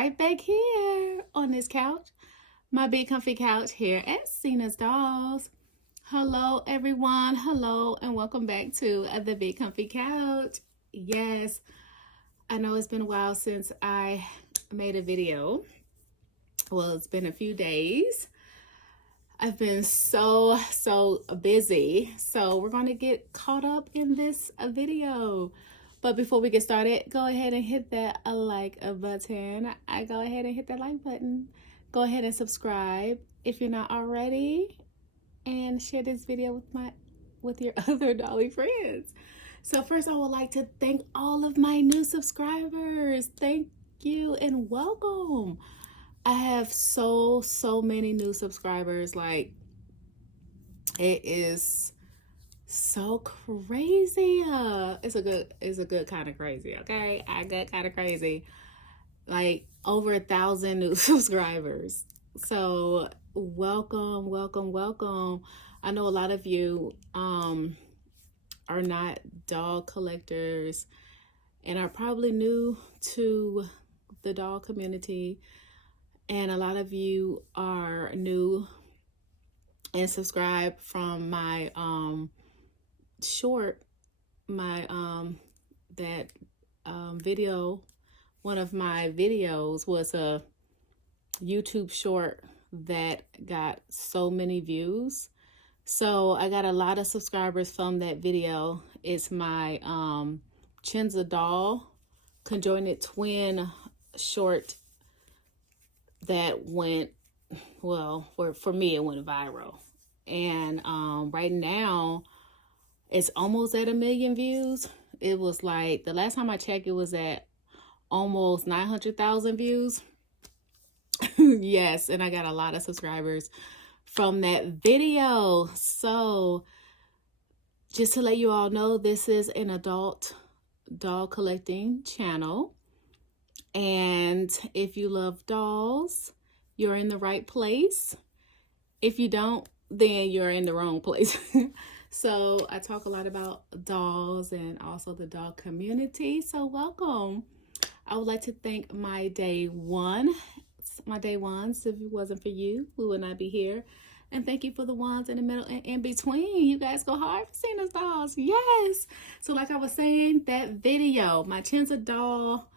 right back here on this couch, my big comfy couch here at Cena's Dolls. Hello, everyone. Hello, and welcome back to the big comfy couch. Yes, I know it's been a while since I made a video. Well, it's been a few days. I've been so busy. So we're going to get caught up in this video. But before we get started, go ahead and hit that like button. Go ahead and hit that like button. Go ahead and subscribe if you're not already, and share this video with your other dolly friends. So first, I would like to thank all of my new subscribers. Thank you and welcome. I have so many new subscribers. Like, it is so crazy. It's a good kind of crazy. Okay, I got kind of crazy. Like over 1,000 new subscribers. So welcome. I know a lot of you are not doll collectors and are probably new to the doll community, and a lot of you are new and subscribe from my video. One of my videos was a YouTube short that got so many views. So I got a lot of subscribers from that video. It's my Chinza doll conjoined twin short that went, well, for me, it went viral. And right now it's almost at 1 million views. It was like, the last time I checked, it was at almost 900,000 views. Yes, and I got a lot of subscribers from that video. So just to let you all know, this is an adult doll collecting channel. And if you love dolls, you're in the right place. If you don't, then you're in the wrong place. So I talk a lot about dolls and also the doll community. So welcome. I would like to thank my day ones. If it wasn't for you, we would not be here. And thank you for the ones in the middle and in between. You guys go hard for Cena's Dolls. Yes. So like I was saying, that video, my Chinza doll,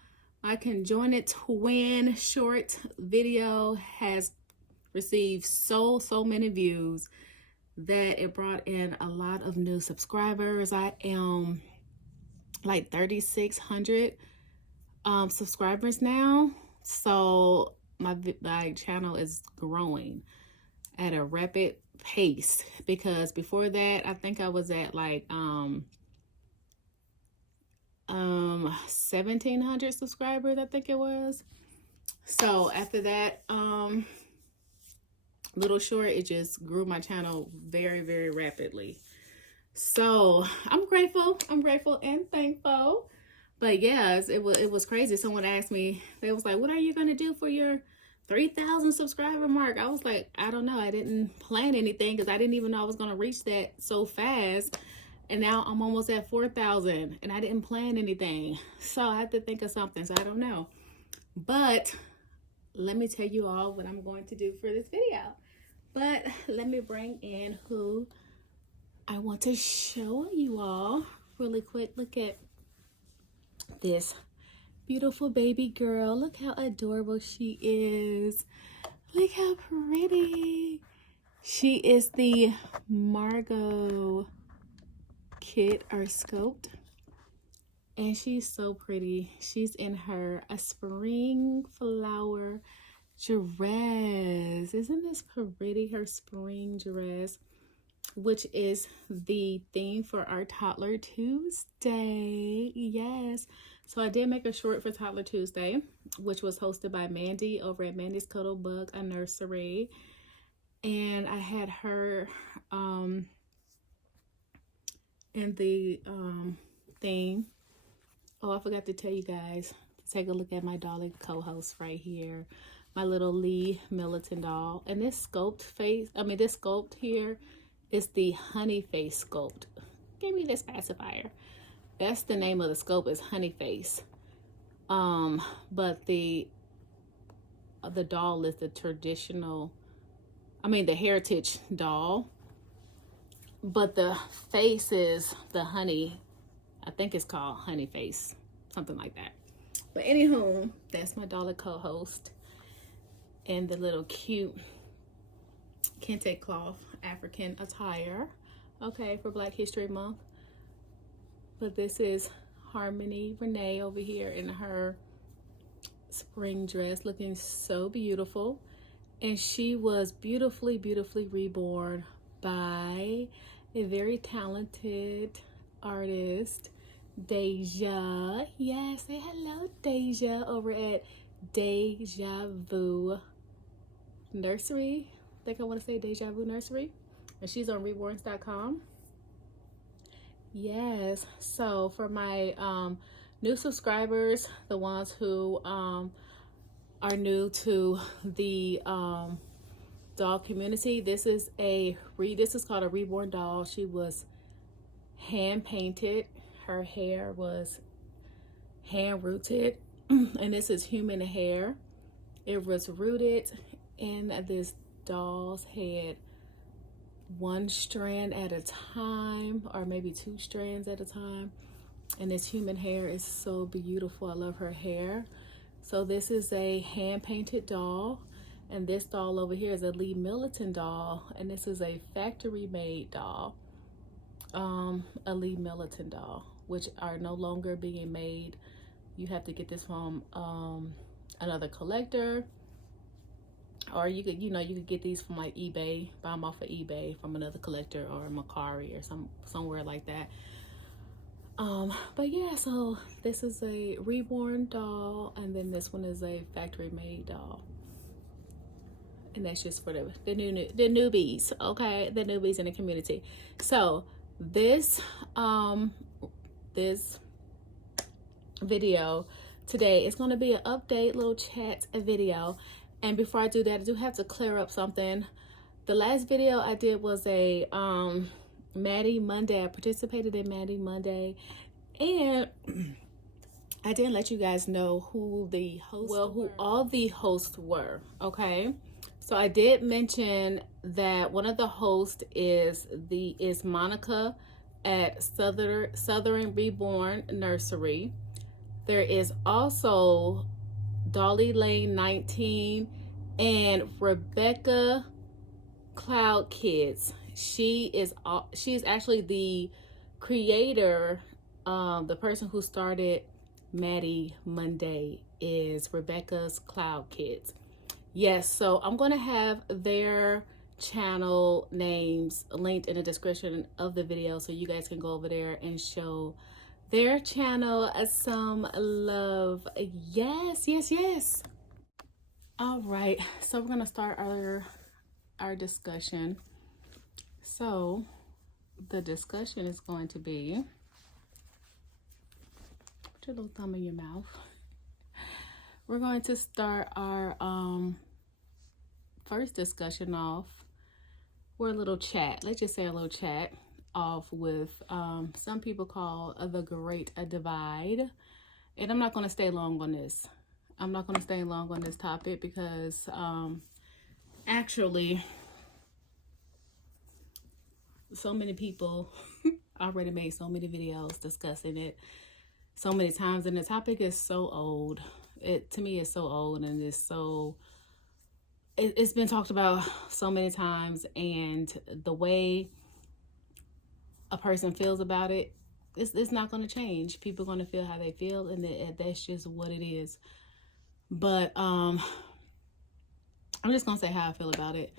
my conjoined twin short video, has received so many views that it brought in a lot of new subscribers. I am like 3,600 subscribers now. So my channel is growing at a rapid pace, because before that I think I was at like 1,700 subscribers, I think it was. So after that little short, it just grew my channel very rapidly. So I'm grateful and thankful. But yes, it was crazy. Someone asked me, they was like, what are you gonna do for your 3,000 subscriber mark? I was like, I don't know. I didn't plan anything, because I didn't even know I was gonna reach that so fast. And now I'm almost at 4,000 and I didn't plan anything. So I had to think of something. So I don't know. But let me tell you all what I'm going to do for this video. But let me bring in who I want to show you all really quick. Look at this beautiful baby girl. Look how adorable she is. Look how pretty. She is the Margot kit or sculpt, and she's so pretty. She's in her a spring flower dress. Isn't this pretty? Her spring dress, which is the theme for our Toddler Tuesday. Yes. So I did make a short for Toddler Tuesday, which was hosted by Maddie over at Mandy's Cuddle Bug, a nursery. And I had her in the theme. Oh, I forgot to tell you guys to take a look at my dolly co-host right here. My little Lee Militant doll. And this this sculpt here is the honey face sculpt. Give me this pacifier. That's the name of the sculpt, is honey face. But the the doll is the traditional, the heritage doll, but the face is the honey. I think it's called honey face, something like that. But anywho, that's my dollar co-host and the little cute kente cloth African attire, okay, for Black History Month. But this is Harmony Renee over here in her spring dress, looking so beautiful. And she was beautifully reborn by a very talented artist, Deja. Yes, say hello, Deja, over at Deja Vu Nursery. I think I want to say Deja Vu Nursery. And she's on reborns.com. Yes, so for my new subscribers, the ones who are new to the doll community, this is called a reborn doll. She was hand painted. Her hair was hand rooted, and this is human hair. It was rooted in this doll's head, one strand at a time, or maybe two strands at a time. And this human hair is so beautiful. I love her hair. So this is a hand painted doll, and this doll over here is a Lee Militant doll, and this is a factory made doll, a Lee Militant doll, which are no longer being made. You have to get this from another collector, or you could get these from like eBay, buy them off of eBay from another collector, or Macari, or somewhere like that. But yeah, so this is a reborn doll, and then this one is a factory made doll, and that's just for the newbies, okay, the newbies in the community. So this this video today is going to be an update, little chat video. And before I do that, I do have to clear up something. The last video I did was a Maddie Monday. I participated in Maddie Monday, and I didn't let you guys know who the hosts who all the hosts were, okay? So I did mention that one of the hosts is Monica at Southern Reborn Nursery. There is also Dolly Lane 19 and Rebecca Cloud Kids. She's actually the creator, the person who started Maddie Monday is Rebecca's Cloud Kids. Yes, so I'm going to have their channel names linked in the description of the video, so you guys can go over there and show their channel some love. Yes. All right, so we're going to start our discussion. So the discussion is going to be, put your little thumb in your mouth. We're going to start our first discussion off, or a little chat. Let's just say a little chat off with some people call the Great Divide. And I'm not going to stay long on this. I'm not going to stay long on this topic because actually so many people already made so many videos discussing it so many times, and the topic is so old. To me, it's so old, and it's been talked about so many times, and the way a person feels about it, it's not going to change. People are going to feel how they feel, and that's just what it is. But I'm just going to say how I feel about it.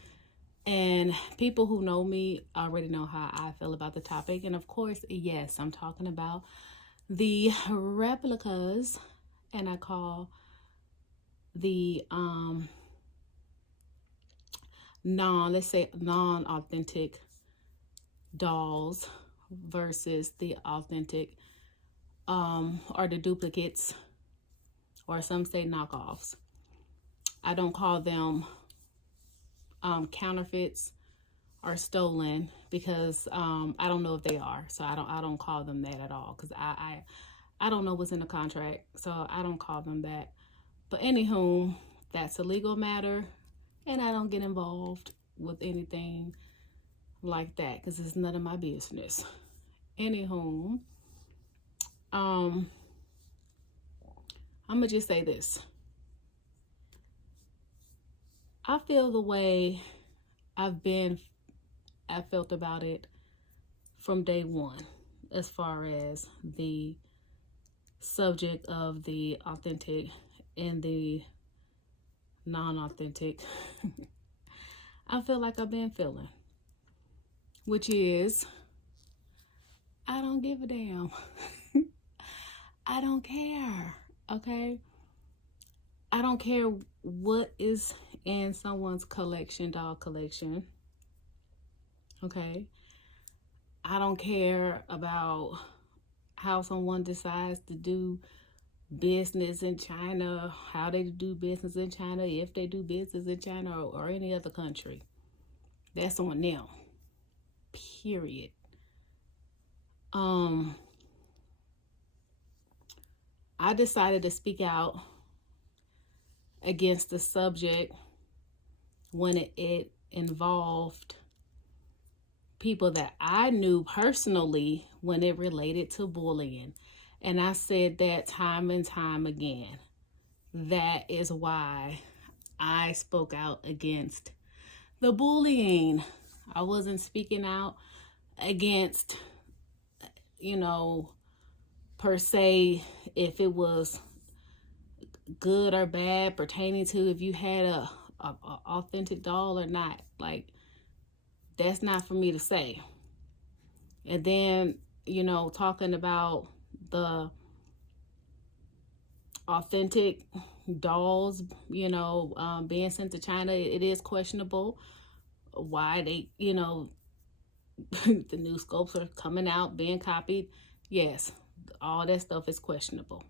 And people who know me already know how I feel about the topic. And of course, yes, I'm talking about the replicas, and I call the non-authentic dolls versus the authentic or the duplicates, or some say knockoffs. I don't call them counterfeits or stolen because I don't know if they are, so I don't call them that at all, because I don't know what's in the contract, so I don't call them that. But anywho, That's a legal matter, and I don't get involved with anything like that because it's none of my business. Anywho, I'm gonna just say this. I feel the way I felt about it from day one, as far as the subject of the authentic and the non-authentic. I feel like I've been feeling, which is, I don't give a damn. I don't care, okay? I don't care what is in someone's collection, dog collection, okay? I don't care about how someone decides to do business in China, how they do business in China, if they do business in China or any other country. That's on them. Period. I decided to speak out against the subject when it involved people that I knew personally, when it related to bullying. And I said that time and time again. That is why I spoke out against the bullying. I wasn't speaking out against, per se, if it was good or bad pertaining to if you had a authentic doll or not. Like, that's not for me to say. And then, talking about the authentic dolls, being sent to China, it is questionable why they, the new scopes are coming out, being copied. Yes, all that stuff is questionable.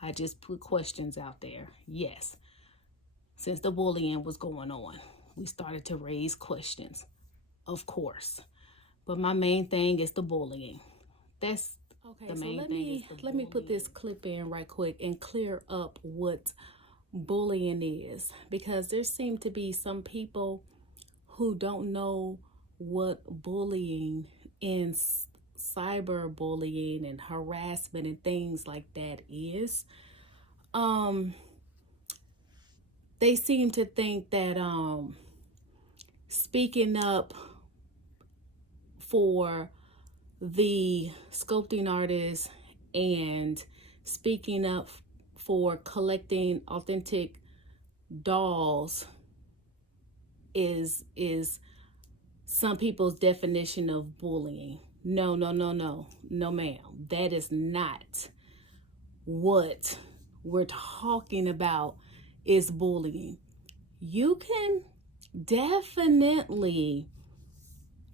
I just put questions out there. Yes, since the bullying was going on, we started to raise questions, of course. But my main thing is the bullying. That's okay. The main thing. Let me put this clip in right quick and clear up what bullying is, because there seem to be some people who don't know what bullying and cyberbullying and harassment and things like that is. They seem to think that speaking up for the sculpting artists and speaking up for collecting authentic dolls is some people's definition of bullying. No, ma'am. That is not what we're talking about is bullying. You can definitely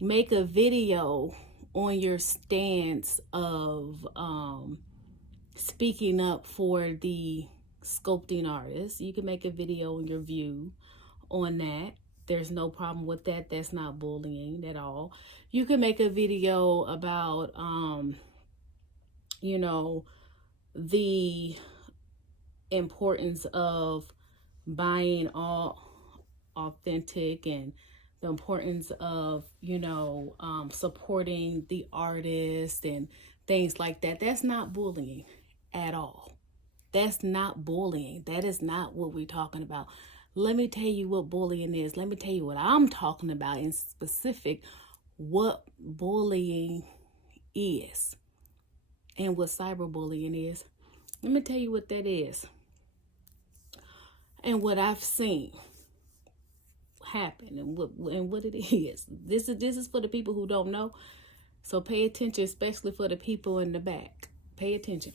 make a video on your stance of speaking up for the sculpting artists. You can make a video on your view on that. There's no problem with that. That's not bullying at all. You can make a video about, the importance of buying all authentic and the importance of, supporting the artist and things like that. That's not bullying at all. That's not bullying. That is not what we're talking about. Let me tell you what bullying is. Let me tell you what I'm talking about in specific, what bullying is and what cyberbullying is. Let me tell you what that is and what I've seen happen and what it is. This is for the people who don't know. So pay attention, especially for the people in the back. Pay attention.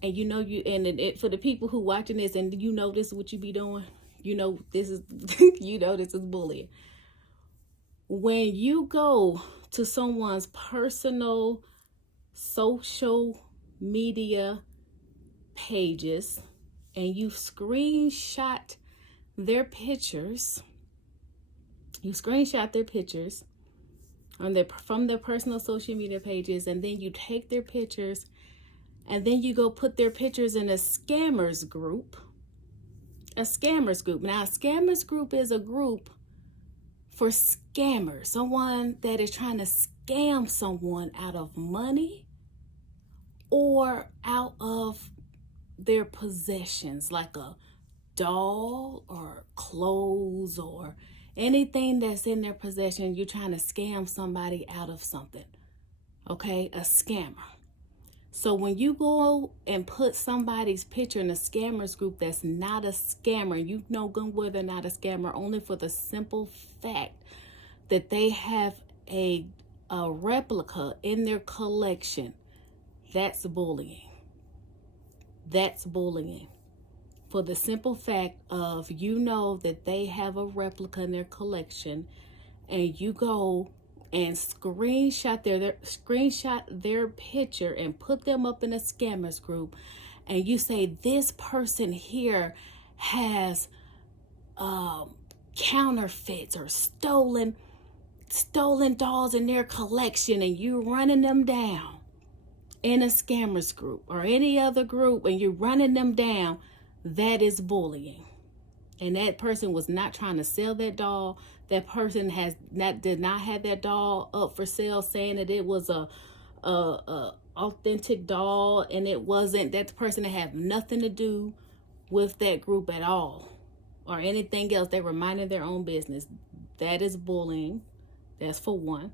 And for the people who watching this and this is what you be doing, this is this is bullying. When you go to someone's personal social media pages and you screenshot their pictures, from their personal social media pages, and then you take their pictures and then you go put their pictures in a scammers group, A scammers group. Now, a scammers group is a group for scammers, someone that is trying to scam someone out of money or out of their possessions, like a doll or clothes or anything that's in their possession. You're trying to scam somebody out of something. Okay, a scammer. So when you go and put somebody's picture in a scammers group that's not a scammer, you know whether they're not a scammer only for the simple fact that they have a replica in their collection. That's bullying. That's bullying. For the simple fact of, you know that they have a replica in their collection, and you go and screenshot their picture and put them up in a scammers group, and you say this person here has counterfeits or stolen dolls in their collection, and you running them down in a scammers group or any other group, and you're running them down, that is bullying. And that person was not trying to sell that doll. That person did not have that doll up for sale, saying that it was a authentic doll, and it wasn't. That person had nothing to do with that group at all or anything else. They were minding their own business. That is bullying. That's for one.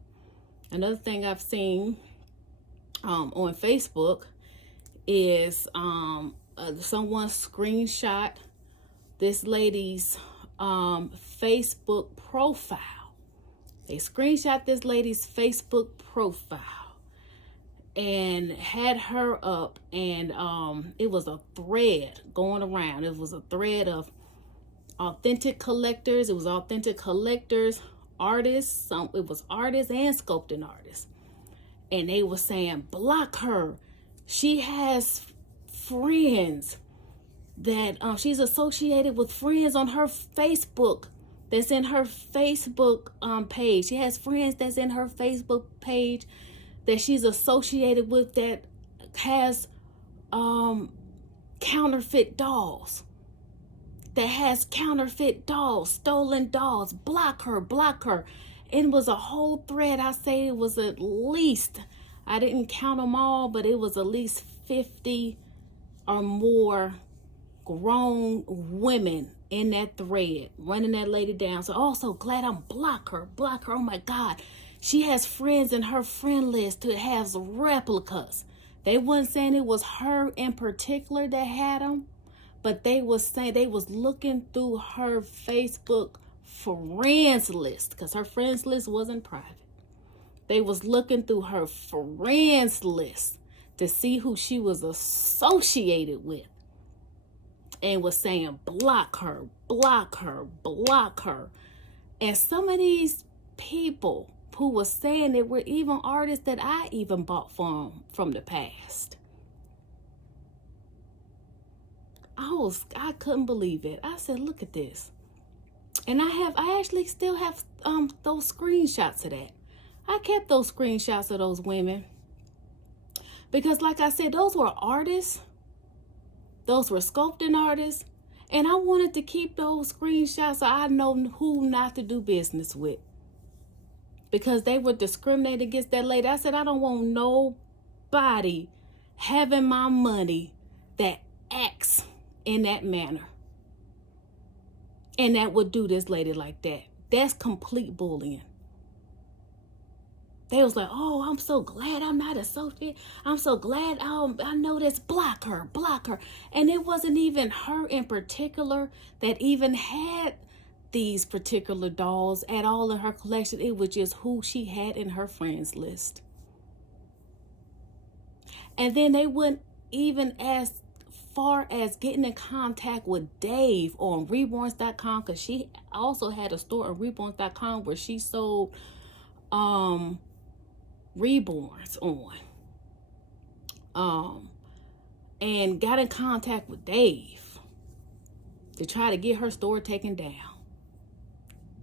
Another thing I've seen on Facebook is someone screenshot this lady's Facebook profile. They screenshot this lady's Facebook profile and had her up, and it was a thread going around. It was a thread of authentic collectors. It was authentic collectors, artists. It was artists and sculpting artists. And they were saying, block her. She has friends that she's associated with, friends on her Facebook that's in her Facebook page. She has friends that's in her Facebook page that she's associated with that has counterfeit dolls. That has counterfeit dolls, stolen dolls. Block her, block her. It was a whole thread. I say it was at least, I didn't count them all, but it was at least 50 or more grown women in that thread running that lady down. So also glad I'm block her. Oh my God. She has friends in her friend list who has replicas. They wasn't saying it was her in particular that had them, but they was saying they was looking through her Facebook friends list, because her friends list wasn't private. They was looking through her friends list to see who she was associated with, and was saying block her, block her, block her. And some of these people who was saying it were even artists that I even bought from the past. I couldn't believe it. I said, look at this. And I actually still have those screenshots of that. I kept those screenshots of those women because, like I said, those were artists. Those were sculpting artists. And I wanted to keep those screenshots so I know who not to do business with, because they were discriminating against that lady. I said, I don't want nobody having my money that acts in that manner and that would do this lady like that. That's complete bullying. They was like, oh, I'm so glad I'm not associated. I'm so glad I know this. Block her, block her. And it wasn't even her in particular that even had these particular dolls at all in her collection. It was just who she had in her friends list. And then they wouldn't even as far as getting in contact with Dave on reborns.com, because she also had a store on reborns.com where she sold reborns on, and got in contact with Dave to try to get her store taken down,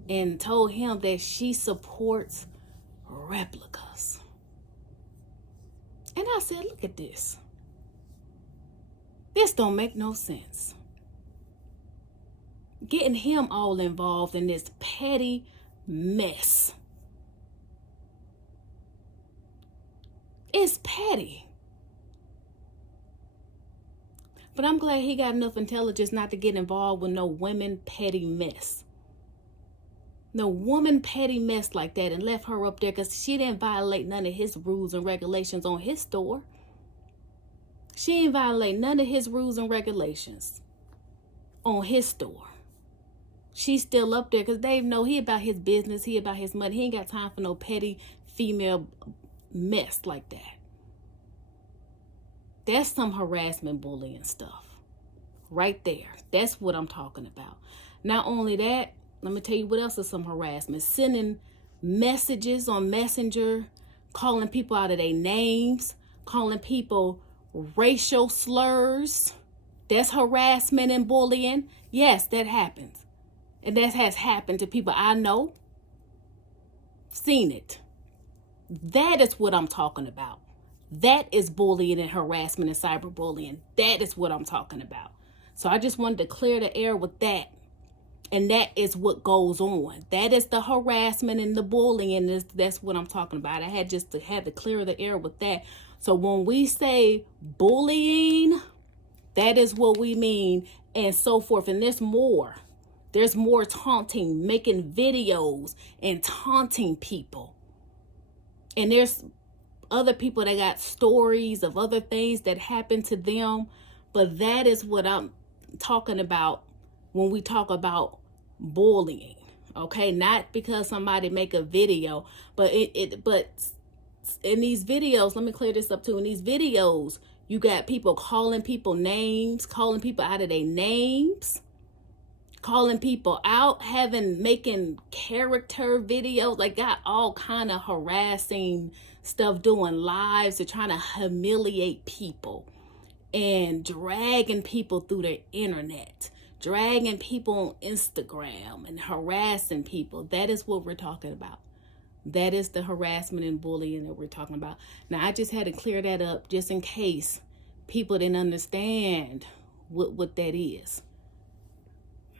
and told him that she supports replicas. And I said, look at this. This don't make no sense. getting him all involved in this petty mess. It's petty. But I'm glad he got enough intelligence not to get involved with no women petty mess. No woman petty mess like that, and left her up there because she didn't violate none of his rules and regulations on his store. She ain't violate none of his rules and regulations on his store. She's still up there because Dave know he about his business. He about his money. He ain't got time for no petty female mess like that. That's some harassment, bullying stuff right there. That's what I'm talking about. Not only that, let me tell you what else is some harassment. Sending messages on Messenger, calling people out of their names, calling people racial slurs. That's harassment and bullying. Yes, that happens. And that has happened to people I know. Seen it. That is what I'm talking about. That is bullying and harassment and cyberbullying. That is what I'm talking about. So I just wanted to clear the air with that. And that is what goes on. That is the harassment and the bullying. That's what I'm talking about. I had to clear the air with that. So when we say bullying, that is what we mean, and so forth. And there's more. There's more taunting, making videos and taunting people. And there's other people that got stories of other things that happened to them. But that is what I'm talking about when we talk about bullying. Okay, not because somebody make a video, but but in these videos, let me clear this up too. In these videos, you got people calling people names, calling people out of their names, calling people out, making character videos, like got all kind of harassing stuff, doing lives and trying to humiliate people and dragging people through the internet, dragging people on Instagram and harassing people. That is what we're talking about. That is the harassment and bullying that we're talking about. Now, I just had to clear that up just in case people didn't understand what that is.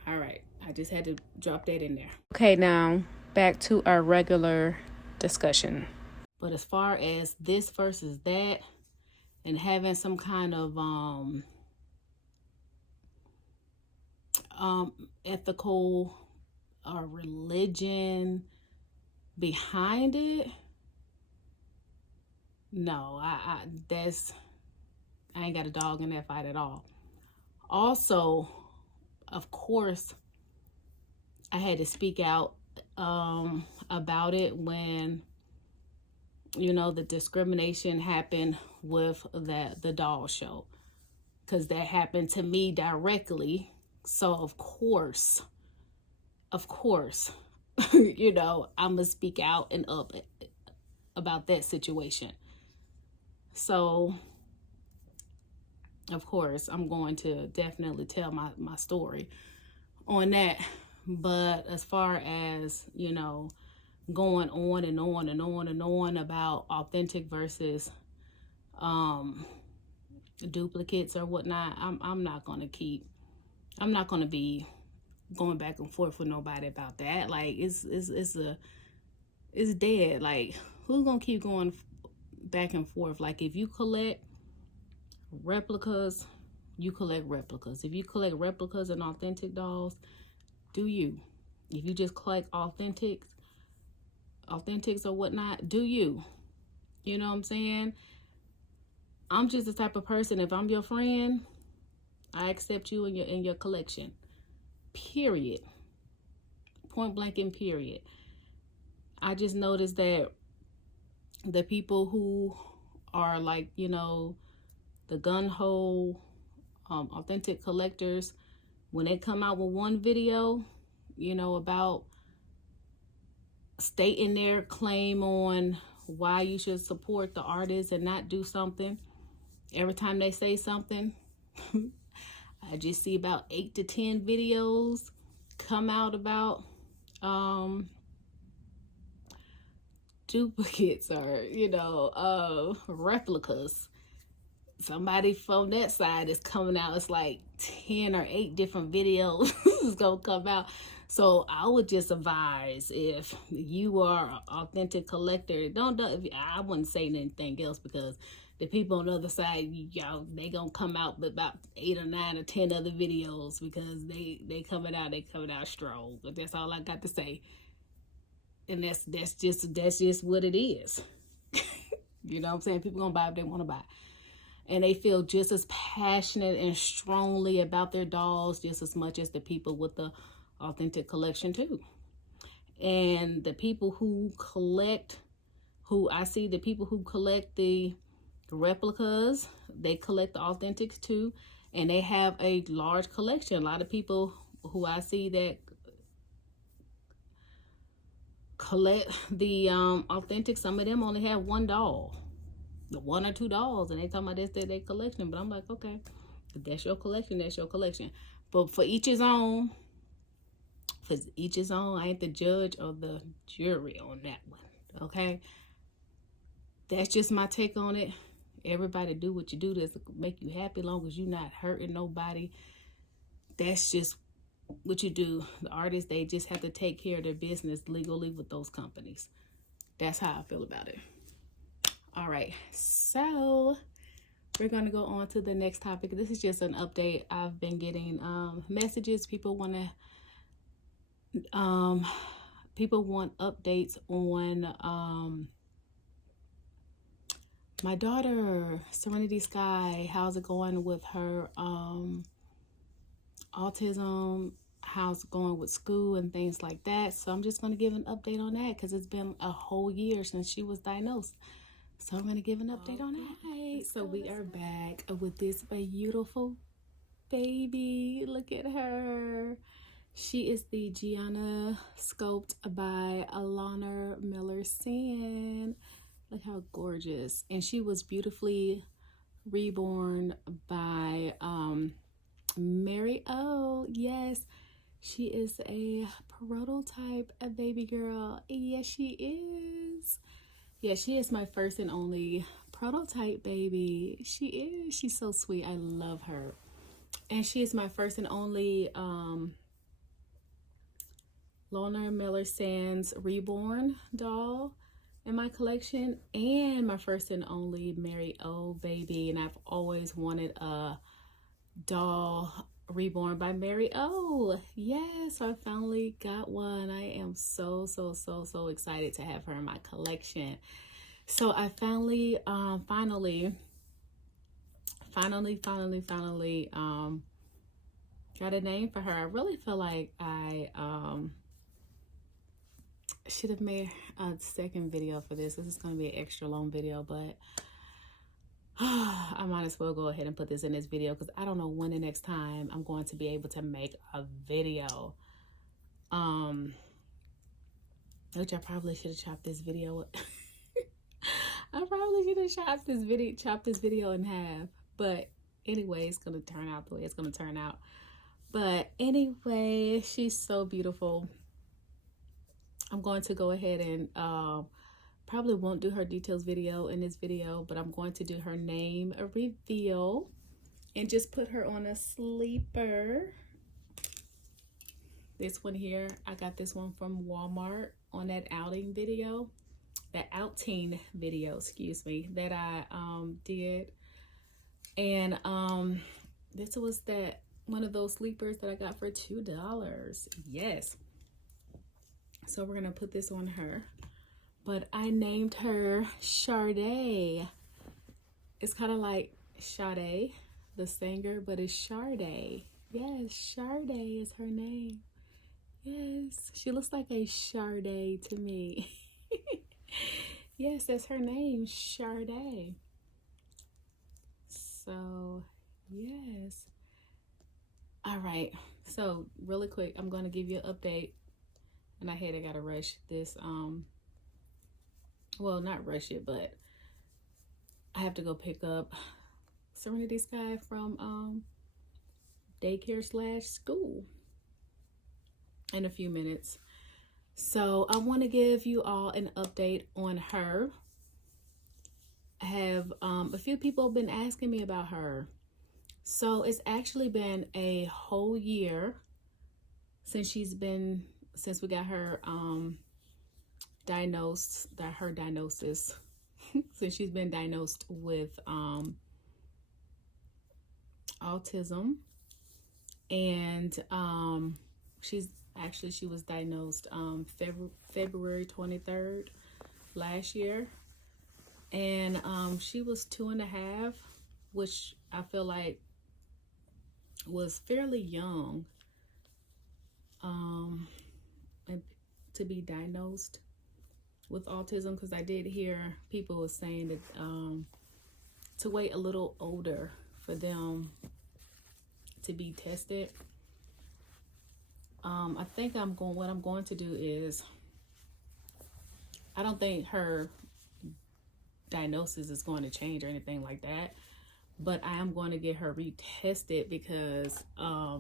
All right. I just had to drop that in there. Okay, now back to our regular discussion. But as far as this versus that and having some kind of ethical or religion behind it, no, I ain't got a dog in that fight at all. Also, of course, I had to speak out about it when, the discrimination happened with the doll show, because that happened to me directly. So of course, I'm gonna speak out and up about that situation. So of course, I'm going to definitely tell my story on that. But as far as, going on and on and on and on about authentic versus duplicates or whatnot, I'm not going to be going back and forth with nobody about that. Like, it's dead. Like, who's going to keep going back and forth? Like, if you collect replicas, you collect replicas. If you collect replicas and authentic dolls, do you? If you just collect authentics or whatnot, do you? You know what I'm saying? I'm just the type of person, if I'm your friend, I accept you in your collection. Period. Point blank and period. I just noticed that the people who are like, the gun-ho authentic collectors, when they come out with one video, about stating their claim on why you should support the artist and not do something, every time they say something, I just see about 8 to 10 videos come out about duplicates or, replicas. somebody from that side is coming out. It's like 10 or 8 different videos is gonna come out. So I would just advise, if you are an authentic collector, don't I wouldn't say anything else, because the people on the other side, y'all, they gonna come out with about 8 or 9 or 10 other videos, because they coming out strong. But that's all I got to say. And that's just what it is. You know what I'm saying? People gonna buy if they want to buy. And they feel just as passionate and strongly about their dolls just as much as the people with the authentic collection too. And the people who collect, the people who collect the replicas, they collect the authentics too. And they have a large collection. A lot of people who I see that collect the authentic, some of them only have one doll, 1 or 2 dolls, and they talking about this, their collection. But I'm like, okay, if that's your collection, that's your collection. But for each his own. For each his own. I ain't the judge or the jury on that one. Okay, that's just my take on it. Everybody do what you do that's make you happy, long as you're not hurting nobody. That's just what you do. The artists, they just have to take care of their business legally with those companies. That's how I feel about it. All right, so we're going to go on to the next topic. This is just an update. I've been getting messages. People want updates on my daughter, Serenity Sky. How's it going with her autism? How's it going with school and things like that? So I'm just going to give an update on that, because it's been a whole year since she was diagnosed. So I'm going to give an update on that. So we are back with this beautiful baby. Look at her. She is the Gianna sculpt by Alana Miller Sand. Look how gorgeous. And she was beautifully reborn by Mary O. Yes, she is a prototype, a baby girl. Yes, she is. Yeah, she is my first and only prototype baby. She is. She's so sweet. I love her. And she is my first and only Lona Miller Sands reborn doll in my collection, and my first and only Mary O baby. And I've always wanted a doll reborn by Mary O. Yes, so I finally got one. I am so excited to have her in my collection. So I finally got a name for her. I really feel like I should have made a second video for this. This is going to be an extra long video, but I might as well go ahead and put this in this video, because I don't know when the next time I'm going to be able to make a video. Which I probably should have chopped this video. I probably should have chopped this video in half. But anyway, it's going to turn out the way it's going to turn out. But anyway, she's so beautiful. I'm going to go ahead and probably won't do her details video in this video, but I'm going to do her name reveal and just put her on a sleeper. This one here, I got this one from Walmart on that outing video, that excuse me, that I did. And this was that one of those sleepers that I got for $2. Yes. So we're gonna put this on her, but I named her Sade. It's kind of like Sade, the singer, but it's Sade. Yes, Sade is her name. Yes, she looks like a Sade to me. Yes, that's her name, Sade. So yes. All right, so really quick, I'm going to give you an update. And I gotta rush this, well, not rush it, but I have to go pick up Serenity Sky from daycare / school in a few minutes. So I want to give you all an update on her. have a few people been asking me about her. So it's actually been a whole year since since we got her diagnosed, that her diagnosis, since she's been diagnosed with autism. And she was diagnosed February 23rd last year. And she was 2.5, which I feel like was fairly young and to be diagnosed with autism, because I did hear people were saying that to wait a little older for them to be tested. I think what I'm going to do is, I don't think her diagnosis is going to change or anything like that, but I am going to get her retested because I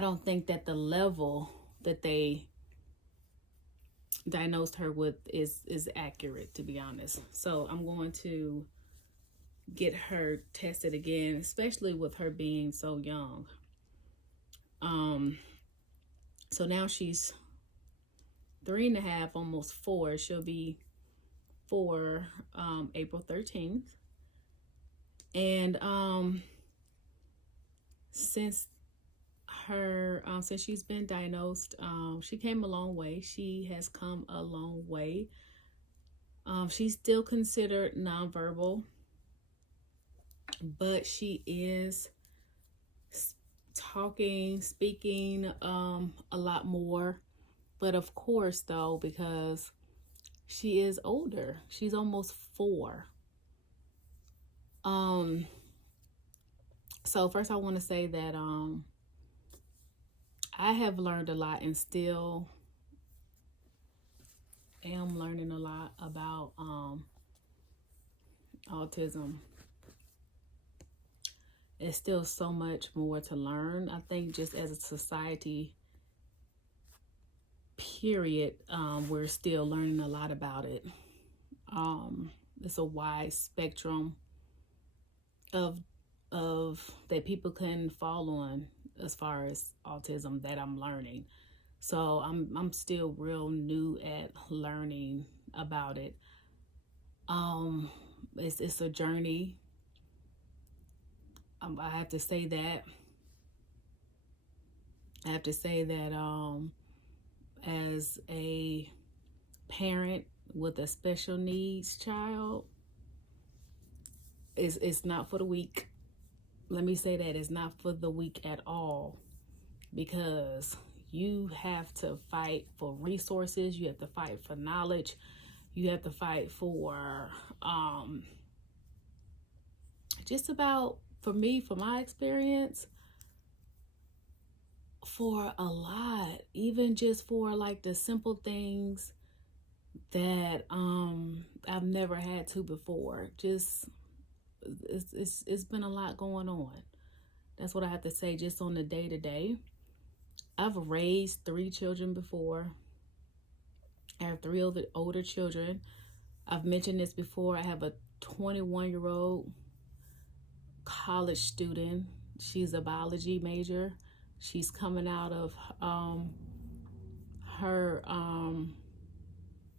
don't think that the level that they diagnosed her with is accurate, to be honest. So I'm going to get her tested again, especially with her being so young. So now she's 3.5, almost 4. She'll be 4 April 13th. And since she's been diagnosed, she came a long way. She has come a long way. She's still considered nonverbal, but she is speaking a lot more. But of course, though, because she is older, she's almost 4. So first I want to say that I have learned a lot and still am learning a lot about autism. There's still so much more to learn. I think just as a society, period, we're still learning a lot about it. It's a wide spectrum of that people can fall on as far as autism that I'm learning. So I'm still real new at learning about it. It's a journey. I have to say that. As a parent with a special needs child, it's not for the weak. Let me say that it's not for the weak at all, because you have to fight for resources, you have to fight for knowledge, you have to fight for just about, for me, for my experience, for a lot, even just for like the simple things that I've never had to before. Just it's been a lot going on. That's what I have to say, just on the day-to-day. I've raised 3 children before. I have 3 older children. I've mentioned this before. I have a 21-year-old college student. She's a biology major. She's coming out of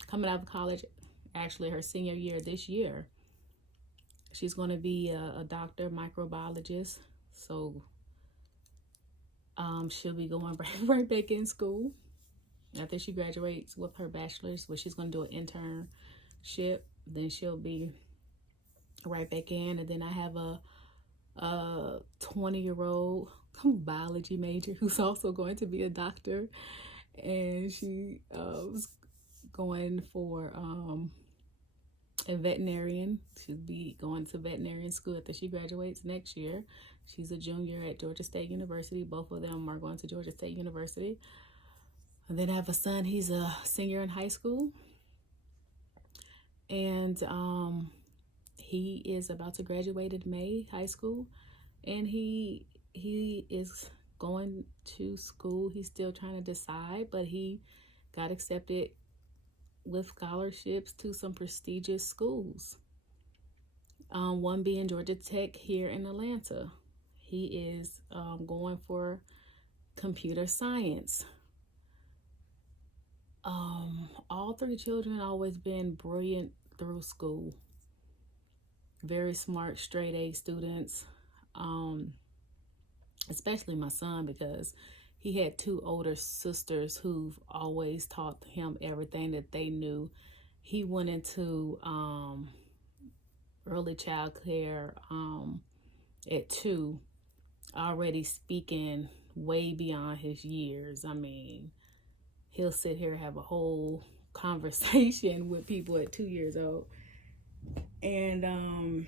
coming out of college, actually her senior year this year. She's going to be a doctor, microbiologist. So she'll be going right back in school after she graduates with her bachelor's, where she's going to do an internship. Then she'll be right back in. And then I have a 20-year-old biology major who's also going to be a doctor, and she was going for a veterinarian. She'll be going to veterinarian school after she graduates next year. She's a junior at Georgia State University. Both of them are going to Georgia State University. And then I have a son. He's a senior in high school, and he is about to graduate in May, high school, and he is going to school. He's still trying to decide, but he got accepted with scholarships to some prestigious schools. One being Georgia Tech here in Atlanta. He is going for computer science. All three children always been brilliant through school. Very smart, straight A students. Especially my son, because he had two older sisters who've always taught him everything that they knew. He went into early child care at 2, already speaking way beyond his years. I mean, he'll sit here and have a whole conversation with people at 2 years old. And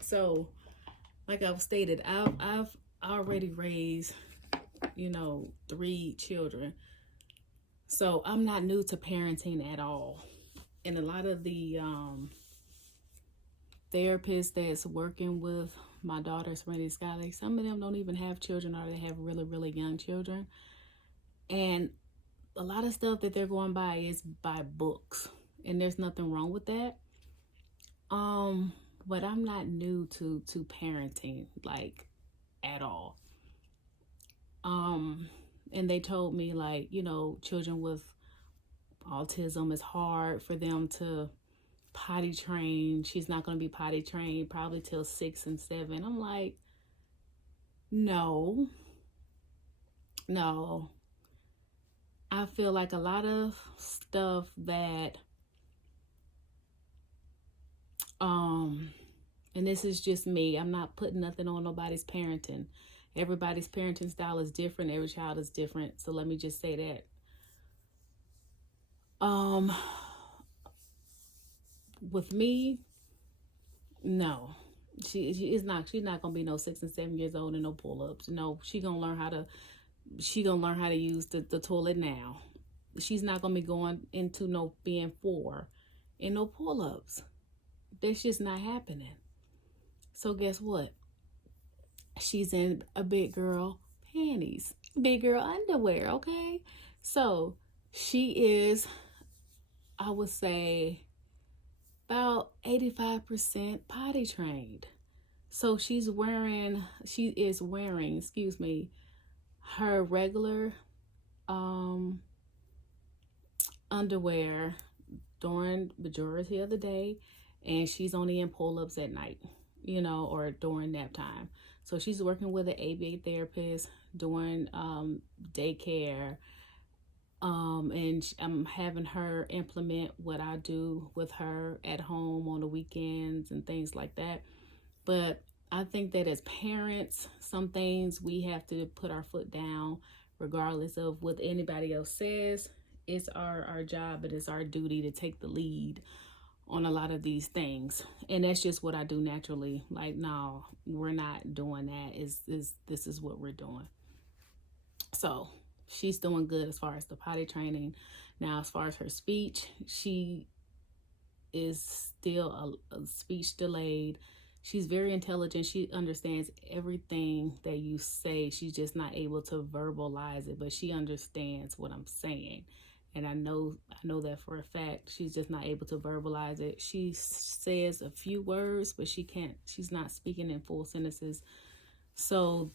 so, like I've stated, I've already raised, 3 children. So I'm not new to parenting at all. And a lot of the therapists that's working with my daughter, Serenity Sky, some of them don't even have children, or they have really, really young children. And a lot of stuff that they're going by is by books. And there's nothing wrong with that. But I'm not new to parenting, like, at all. And they told me, like, children with autism, is hard for them to potty train. She's not going to be potty trained probably till 6 and 7. I'm like, no. I feel like a lot of stuff that, and this is just me, I'm not putting nothing on nobody's parenting. Everybody's parenting style is different. Every child is different. So let me just say that. With me, no. She's not gonna be no 6 and 7 years old and no pull-ups. No, she gonna learn how to use the toilet now. She's not gonna be going into no being 4 and no pull-ups. That's just not happening. So guess what? She's in a big girl panties, big girl underwear, okay? So she is, I would say, about 85% potty trained. So she is wearing, her regular underwear during majority of the day, and she's only in pull-ups at night, or during nap time. So she's working with an ABA therapist, doing daycare, and I'm having her implement what I do with her at home on the weekends and things like that. But I think that as parents, some things we have to put our foot down, regardless of what anybody else says. It's our job, and it's our duty to take the lead on a lot of these things. And that's just what I do naturally. Like, no, we're not doing that. This is what we're doing. So she's doing good as far as the potty training. Now, as far as her speech, she is still a speech delayed. She's very intelligent. She understands everything that you say. She's just not able to verbalize it, but she understands what I'm saying. And I know that for a fact. She's just not able to verbalize it. She says a few words, but she's not speaking in full sentences. So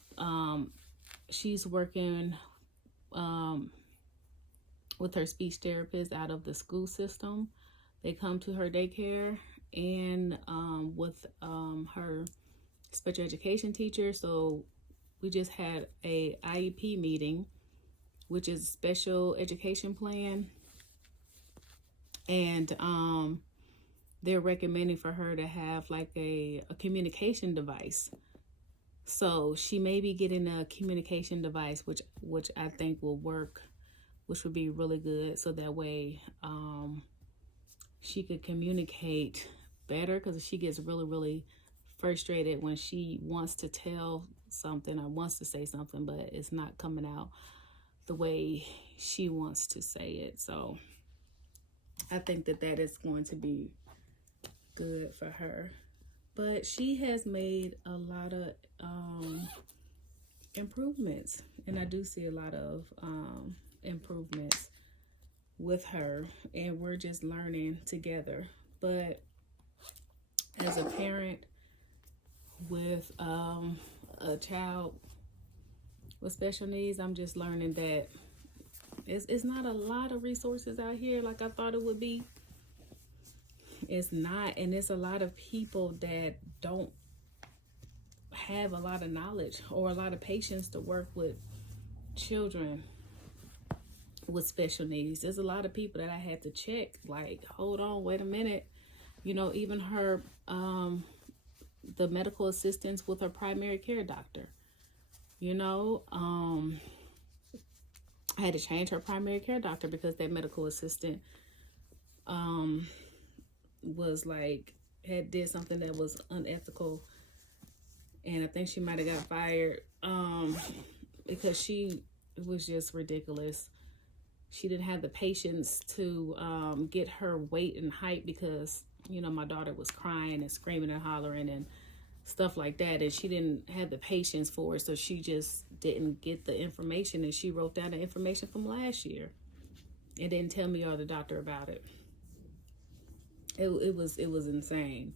she's working with her speech therapist out of the school system. They come to her daycare, and with her special education teacher. So we just had a IEP meeting, which is special education plan. And they're recommending for her to have like a communication device. So she may be getting a communication device, which I think will work, which would be really good. So that way she could communicate better, because she gets really, really frustrated when she wants to tell something or wants to say something, but it's not coming out the way she wants to say it. So I think that is going to be good for her. But she has made a lot of improvements, and I do see a lot of improvements with her, and we're just learning together. But as a parent with a child with special needs, I'm just learning that it's not a lot of resources out here like I thought it would be. It's not, and it's a lot of people that don't have a lot of knowledge or a lot of patience to work with children with special needs. There's a lot of people that I had to check, like, hold on, wait a minute. You know, even her, the medical assistants with her primary care doctor, you know, I had to change her primary care doctor because that medical assistant was like, did something that was unethical, and I think she might have got fired because it was just ridiculous. She didn't have the patience to get her weight and height because, you know, my daughter was crying and screaming and hollering and stuff like that, and she didn't have the patience for it, so she just didn't get the information, and she wrote down the information from last year and didn't tell me or the doctor about it. It was insane.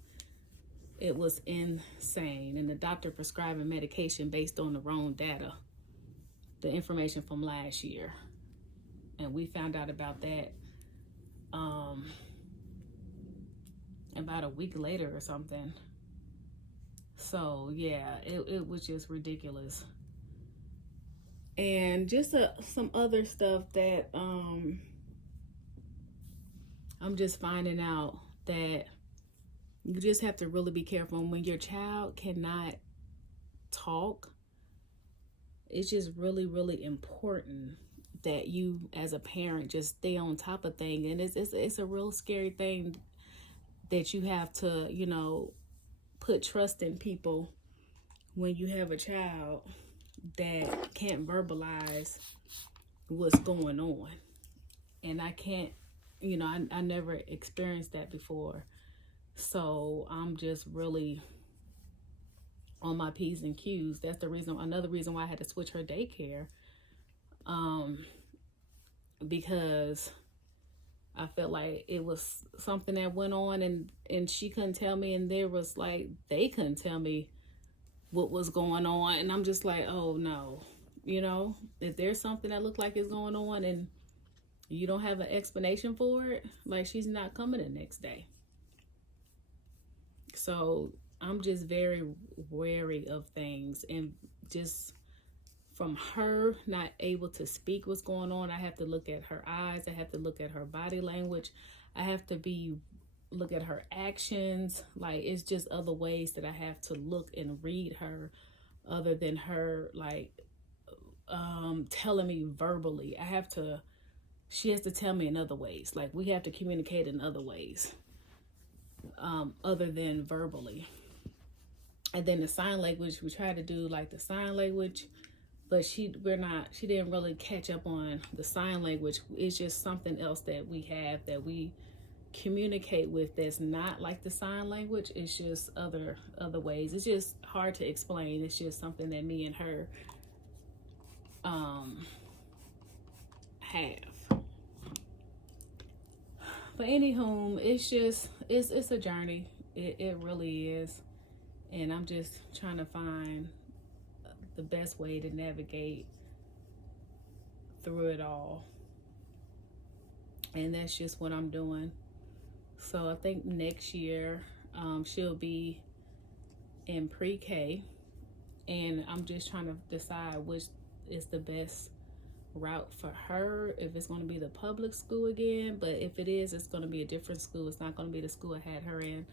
It was insane. And the doctor prescribing medication based on the wrong data, the information from last year. And we found out about that about a week later or something. So yeah, it was just ridiculous. And just some other stuff that I'm just finding out that you just have to really be careful. When your child cannot talk, it's just really, really important that you as a parent just stay on top of things. And it's a real scary thing that you have to, you know, put trust in people when you have a child that can't verbalize what's going on. And I can't, you know, I never experienced that before. So I'm just really on my P's and Q's. That's another reason why I had to switch her daycare. Because I felt like it was something that went on and she couldn't tell me, and there was like, they couldn't tell me what was going on. And I'm just like, oh no, you know, if there's something that looked like it's going on and you don't have an explanation for it, like, she's not coming the next day. So I'm just very wary of things, and just from her not able to speak what's going on, I have to look at her eyes. I have to look at her body language. I have to look at her actions. Like, it's just other ways that I have to look and read her other than her, like, telling me verbally. She has to tell me in other ways. Like, we have to communicate in other ways, other than verbally. And then the sign language, we try to do like the sign language, but she didn't really catch up on the sign language. It's just something else that we have that we communicate with that's not like the sign language. It's just other ways. It's just hard to explain. It's just something that me and her have. But anywho, it's a journey. It really is. And I'm just trying to find the best way to navigate through it all. And that's just what I'm doing. So I think next year she'll be in pre-K. And I'm just trying to decide which is the best route for her, if it's going to be the public school again. But if it is, it's going to be a different school. It's not going to be the school I had her in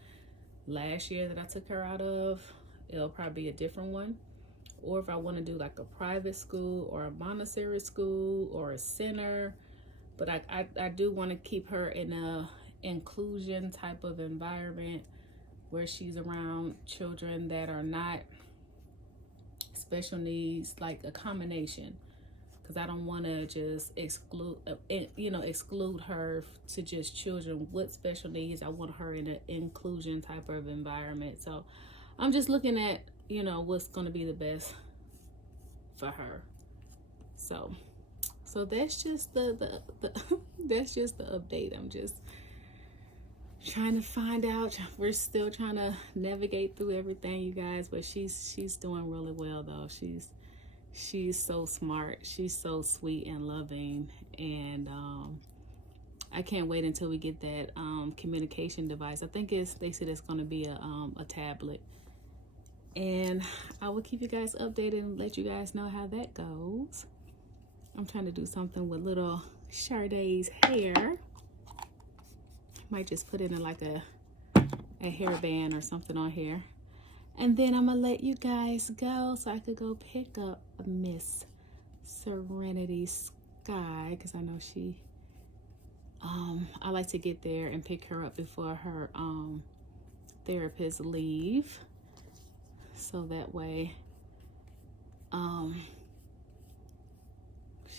last year that I took her out of. It'll probably be a different one. Or if I want to do like a private school or a Montessori school or a center. But I do want to keep her in a inclusion type of environment where she's around children that are not special needs, like a combination. Because I don't want to just exclude her to just children with special needs. I want her in an inclusion type of environment. So I'm just looking at, what's going to be the best for her. So So that's just the that's just the update. I'm just trying to find out. We're still trying to navigate through everything, you guys, but she's doing really well though. She's so smart. She's so sweet and loving, and I can't wait until we get that communication device. I think they said it's going to be a tablet, and I will keep you guys updated and let you guys know how that goes. I'm trying to do something with little Shardae's hair. Might just put it in like a hairband or something on here. And then I'm gonna let you guys go so I could go pick up Miss Serenity Sky, because I know she I like to get there and pick her up before her therapists leave, so that way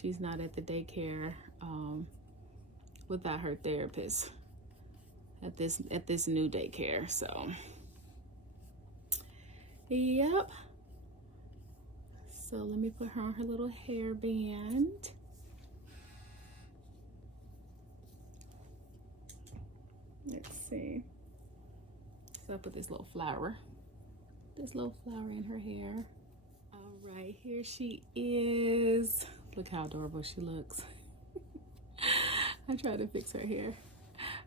she's not at the daycare without her therapist at this new daycare. So yep. So let me put her on her little hairband. Let's see. So I put this little flower in her hair. All right, here she is. Look how adorable she looks. I tried to fix her hair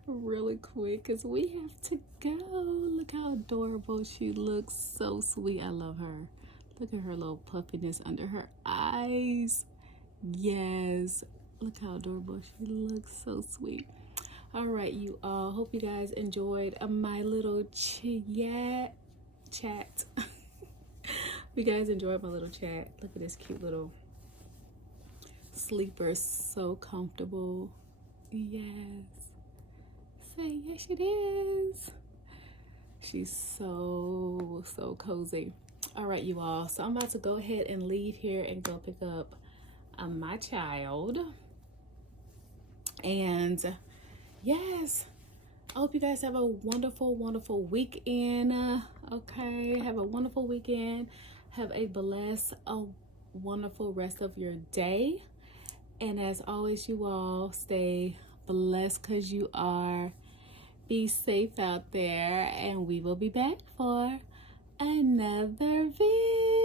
really quick because we have to go. Look how adorable she looks. So sweet. I love her. Look at her little puffiness under her eyes. Yes. Look how adorable she looks. So sweet. All right, you all. Hope you guys enjoyed my little chat. You guys enjoyed my little chat. Look at this cute little sleeper. So comfortable. Yes. Say yes, it is. She's so cozy. All right, you all. So I'm about to go ahead and leave here and go pick up my child. And yes, I hope you guys have a wonderful weekend. Okay, have a wonderful weekend. Have a blessed, wonderful rest of your day. And as always, you all stay blessed because you are. Be safe out there, and we will be back for another video.